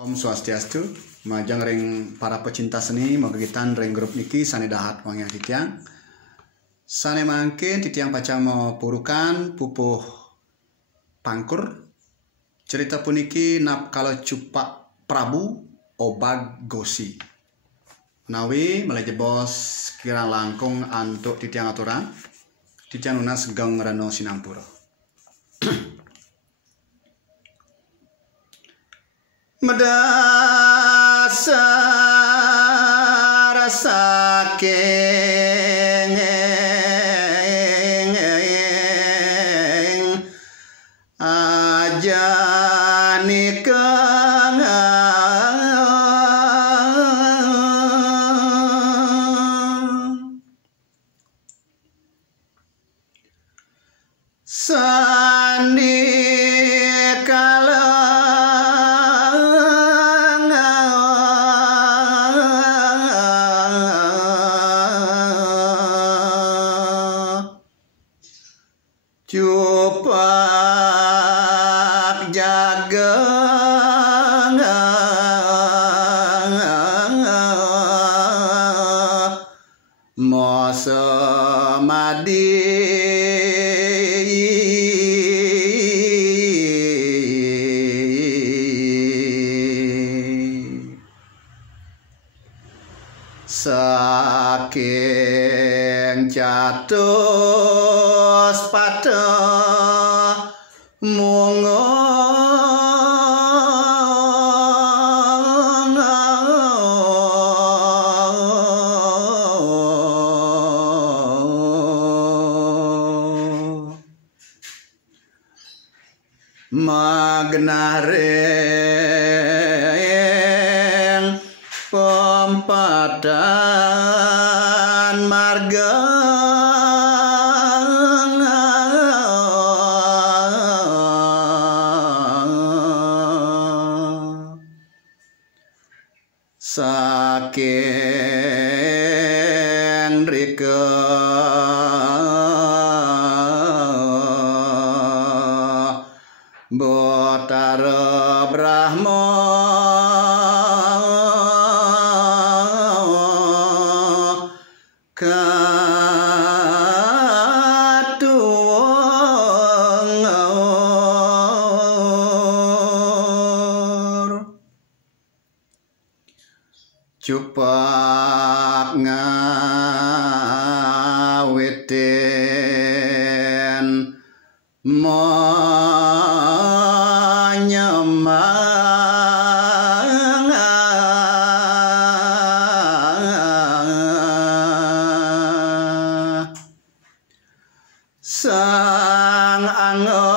Om Swastiastu, majang ring para pecinta seni magitan ring grup niki sane dahat wangya titiang. Sane mangkin titiang pacang mau purukan pupuh pangkur. Cerita puniki nap kalau cupak Prabu Obag Gosi. Nawi melejebos kira langkung antuk titiang aturan. Titiang nunas geng rano sinampura. Medasar saking ajani kang sandi cupak jageng moso madi saking catus pada mungo magnareng pempadan marga saking rike Botara Brahma katuwur cupak ngawiten sang Angapati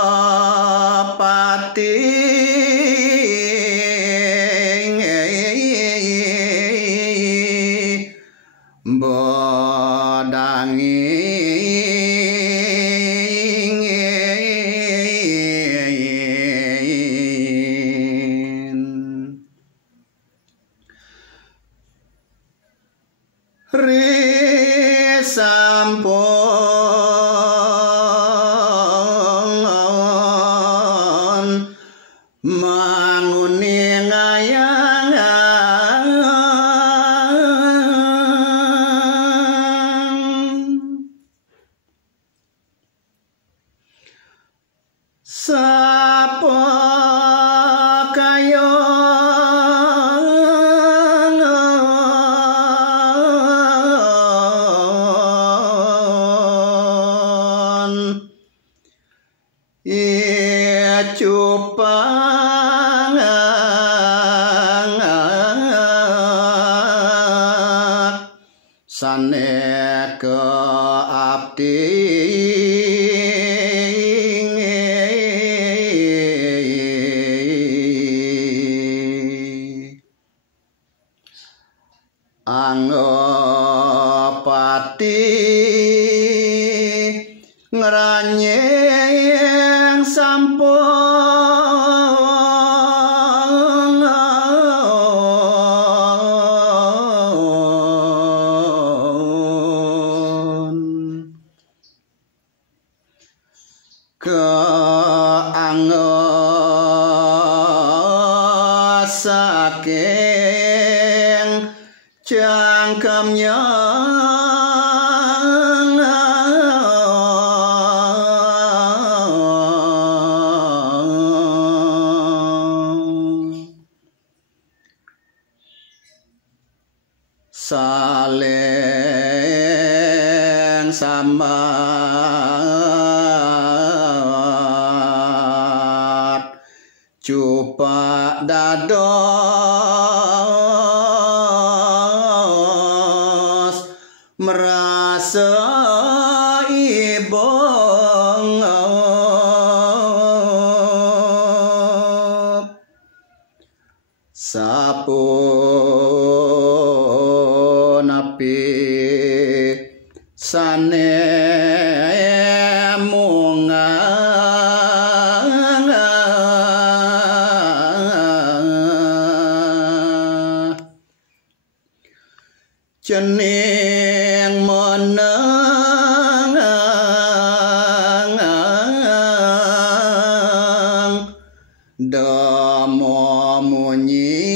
bodangi ri sampun manguni ngayang sapa kaya cupang sane ke abdi Anggapati ngranyeng sampun keanggap saking cangkemnya saling sambat cupak dados merasa ibong sapun api sane cening menang damo munyi